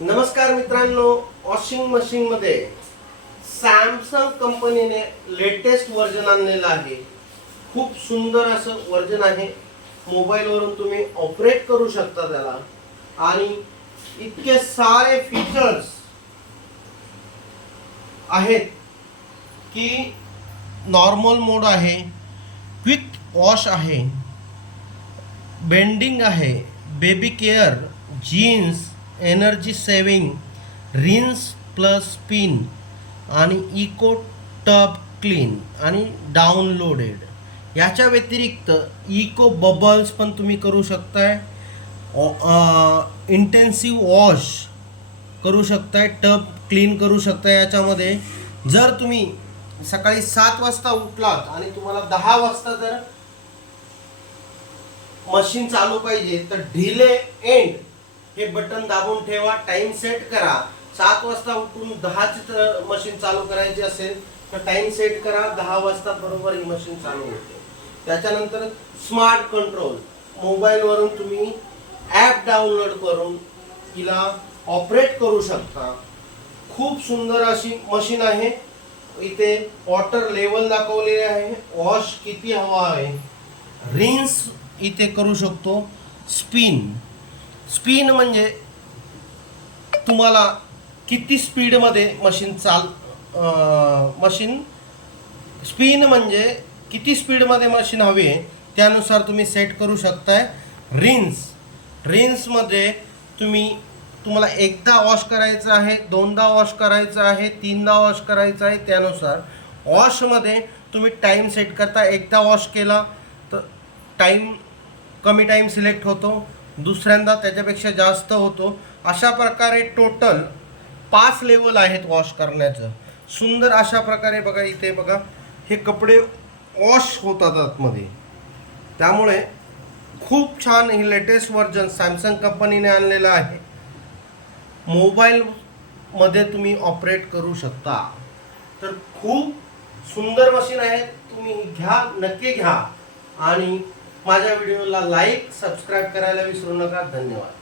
नमस्कार मित्रांनो, washing machine मध्ये सॅमसंग कंपनीने लेटेस्ट वर्जन आणलेलं आहे। खूप सुंदर असं वर्जन आहे। मोबाईलवरून तुम्ही ऑपरेट करू शकता त्याला आणि इतके सारे फीचर्स आहेत की नॉर्मल मोड आहे, क्विक वॉश आहे, बेंडिंग आहे, baby care, jeans, energy saving, rinse plus spin आणि इको टब क्लीन आणि डाउनलोडेड। याच्या व्यतिरिक्त इको बबल्स पण तुम्ही करू शकताय, इंटेन्सिव्ह वॉश करू शकताय, टब क्लीन करू शकताय। याच्यामध्ये जर तुम्ही सकाळी 7 वाजता उठलात आणि तुम्हाला 10 वाजता जर मशीन चालू पाहिजे तर डिले एंड हे बटन दाबून ठेवा, टाइम सेट करा। 7 वाजता उठून 10 ची मशीन चालू करायची असेल तर टाइम सेट करा, 10 वाजता बरोबर ही मशीन चालू होते। त्याच्यानंतर स्मार्ट कंट्रोल, मोबाईलवरून तुम्ही ॲप डाउनलोड करून हिला ऑपरेट करू शकता। खूप सुंदर अशी मशीन आहे। इथे वॉटर लेवल दाखवलेले आहे, वॉश किती हवा आहे, रिन्स इथे करू शकतो, स्पिन म्हणजे तुम्हाला किती स्पीड मध्ये मशीन स्पिन म्हणजे किती स्पीड मध्ये मशीन हवी आहे त्यानुसार तुम्ही सेट करू शकताय। रिन्स मध्ये तुम्हाला एकदा वॉश करायचं आहे, दोनदा वॉश करायचं आहे, तीनदा वॉश करायचं आहे, त्यानुसार वॉश मध्ये तुम्ही टाइम सेट करता। एकदा वॉश केला तर कमी टाइम सिलेक्ट होतो, दुसऱ्यांदा त्याच्यापेक्षा जास्त होतो। अशा प्रकारे टोटल 5 लेवल आहेत वॉश करण्याचं। सुंदर अशा प्रकारे बघा, इथे बघा हे कपडे वॉश होतात आतमध्ये। त्यामुळे खूप छान ही लेटेस्ट वर्जन सॅमसंग कंपनीने आणलेलं आहे। मोबाईल मध्ये तुम्ही ऑपरेट करू शकता। तर खूप सुंदर मशीन आहे, तुम्ही घ्या, नक्की घ्या आणि माझ्या व्हिडिओला लाईक सबस्क्राईब करायला विसरू नका। धन्यवाद।